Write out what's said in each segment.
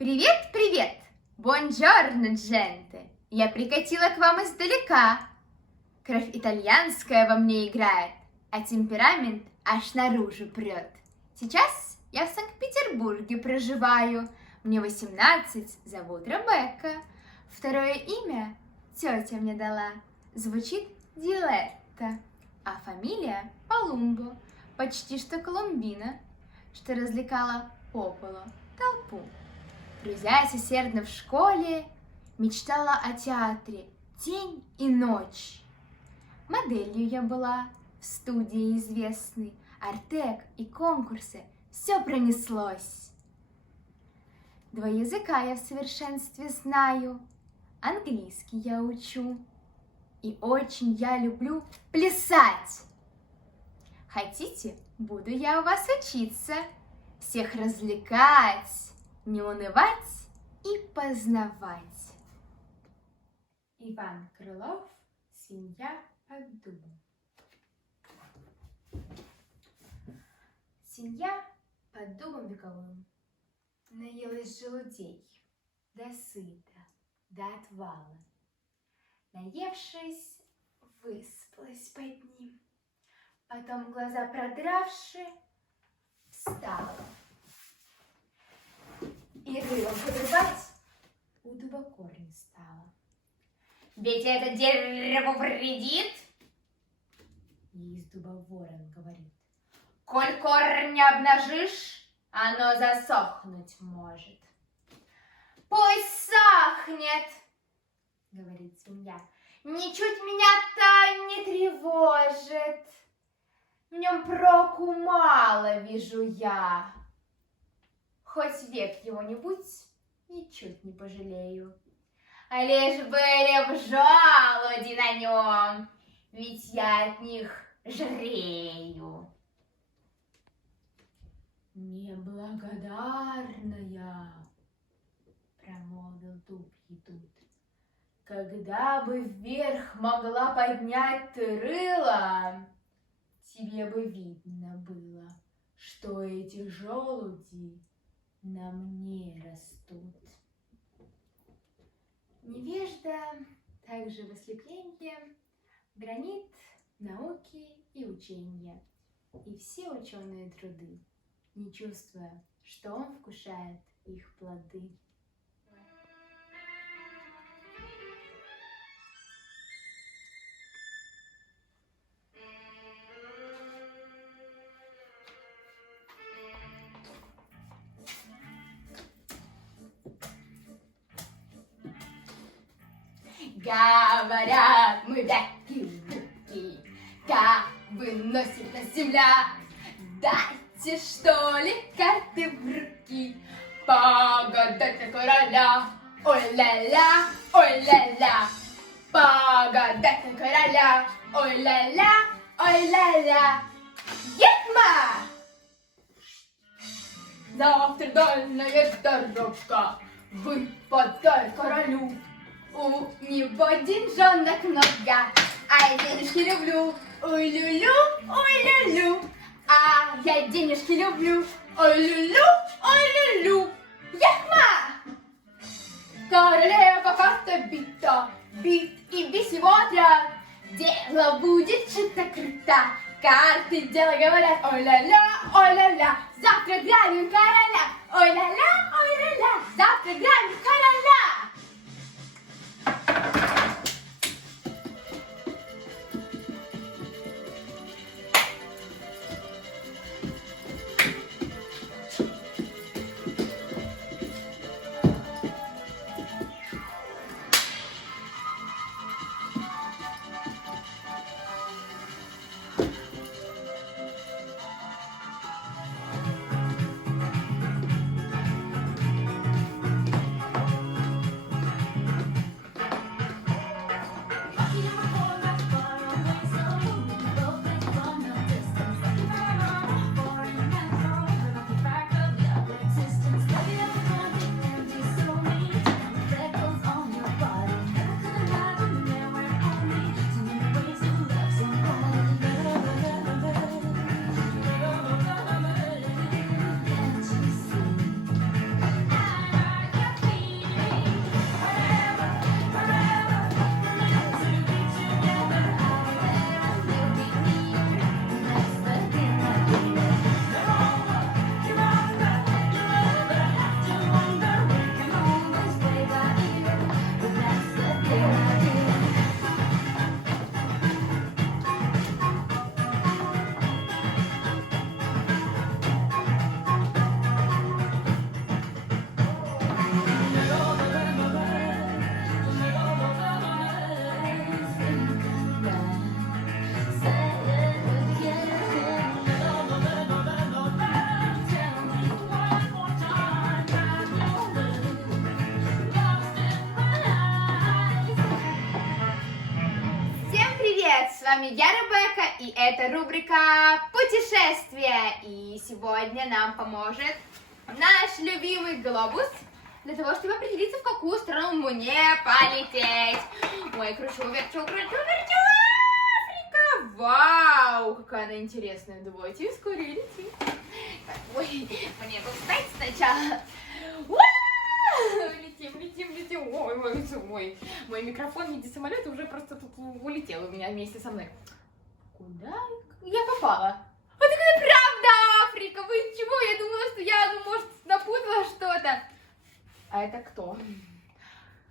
Привет, привет! Бонджорно, дженты! Я прикатила к вам издалека. Кровь итальянская во мне играет, а темперамент аж наружу прет. Сейчас я в Санкт-Петербурге проживаю. Мне 18, зовут Ребекка. Второе имя тетя мне дала. Звучит Дилетта, а фамилия Палумбо, почти что Колумбина, что развлекала по полу толпу. Трудясь усердно в школе, мечтала о театре день и ночь. Моделью я была в студии известной, артек и конкурсы, все пронеслось. 2 языка я в совершенстве знаю, английский я учу, и очень я люблю плясать. Хотите, буду я у вас учиться, всех развлекать, не унывать и познавать. Иван Крылов, «Свинья под дубом». Свинья под дубом вековым наелась желудей до сыта, до отвала. Наевшись, выспалась под ним, потом глаза продравши, встала. И рылом подрубать у дуба корень стала. Ведь это дерево вредит, ей из дуба ворон говорит. Коль корень обнажишь, оно засохнуть может. Пусть сохнет, говорит свинья, ничуть меня-то не тревожит. В нем проку мало вижу я. Хоть век его-нибудь ничуть не пожалею. А лишь были в желуди на нем, ведь я от них жрею. Неблагодарная, промолвил дуб едут, когда бы вверх могла поднять ты рыло, тебе бы видно было, что эти желуди на мне растут. Невежда также в ослепленье бранит науки и учения, и все ученые труды, не чувствуя, что он вкушает их плоды. Говорят, мы бяки-буки, как выносит нас земля. Дайте, что ли, карты в руки, погадать на короля. Ой-ля-ля, ой-ля-ля, погадать на короля. Ой-ля-ля, ой-ля-ля. Едьма! Завтра дальняя дорога, выпадай королю. У него деньжонок много, а я денежки люблю. Ой-лю-лю, ой-лю-лю, а я денежки люблю. Ой-лю-лю, ой-лю-лю. Яхма! Королева как-то бита, бит и весь его отряд. Дело будет чисто-круто, карты дело говорят. Ой-ля-ля, завтра грабим короля. Ой-ля-ля, завтра грабим короля. вами я, Ребекка, и это рубрика «Путешествия». И сегодня нам поможет наш любимый глобус для того, чтобы определиться, в какую страну мне полететь. Ой, кручу-верчу, Африка! Вау, какая она интересная. Давайте скорее летим. Ой, мне тут встать сначала. Летим. Ой, мой микрофон в виде самолета уже просто тут улетел у меня вместе со мной. Куда я попала? Вот это правда Африка! Вы чего? Я думала, что я, может, напутала что-то. А это кто?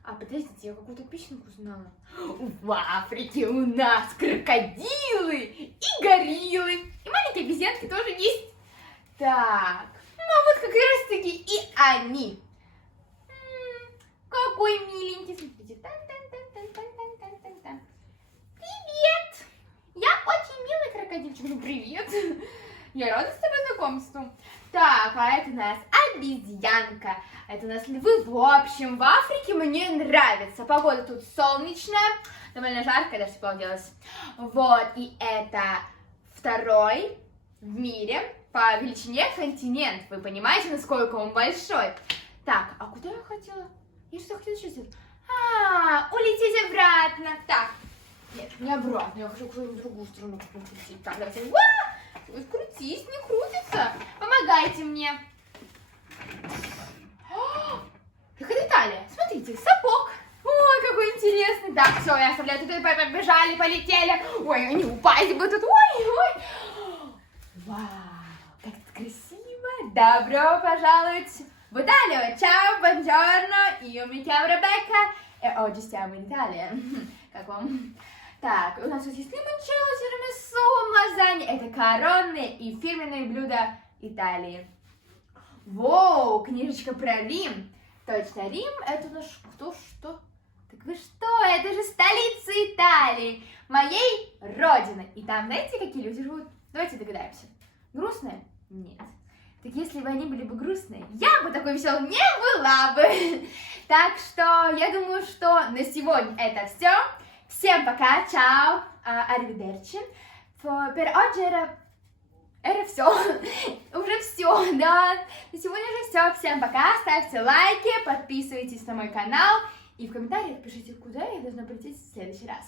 А, подождите, я какую-то песенку знала. В Африке у нас крокодилы и гориллы. И маленькие обезьянки тоже есть. Так, ну а вот как раз таки и они. Какой миленький, смотрите. Тан-тан-тан-тан-тан-тан-тан. Привет! Я очень милый крокодильчик. Ну, привет. Я рада с тобой знакомству. Так, а это у нас обезьянка. Это у нас львы. В общем, в Африке мне нравится. Погода тут солнечная, довольно жарко, даже похолоделось. Вот, и это второй в мире по величине континент. Вы понимаете, насколько он большой? Так, а куда я хотела? Я что хотела сейчас сделать? Улететь обратно. Так, нет, не обратно. Я хочу в другую сторону крутить. Так, давайте. Крутись, не крутится. Помогайте мне. Как это Италия? Смотрите, сапог. Ой, какой интересный. Так, все, я оставляю. Тут побежали, полетели. Ой, они упасть бы тут. Ой. Вау, как красиво. Добро пожаловать в Италию. Ciao, buongiorno. Io mi chiamo Rebecca. E oggi siamo in Italia. Как вам? Так, у нас тут есть лимончелло, тирамису, лазанья. Это коронные и фирменные блюда Италии. Воу, книжечка про Рим. Точно, Рим это наш кто что? Так вы что? Это же столица Италии, моей родины. И там, знаете, какие люди живут? Давайте догадаемся. Грустные? Нет. Так если бы они были бы грустные, я бы такой веселой не была бы. Так что я думаю, что на сегодня это все. Всем пока, ciao, arrivederci. Per oggi era все. Уже все, да. На сегодня же все. Всем пока, ставьте лайки, подписывайтесь на мой канал и в комментариях пишите, куда я должна прийти в следующий раз.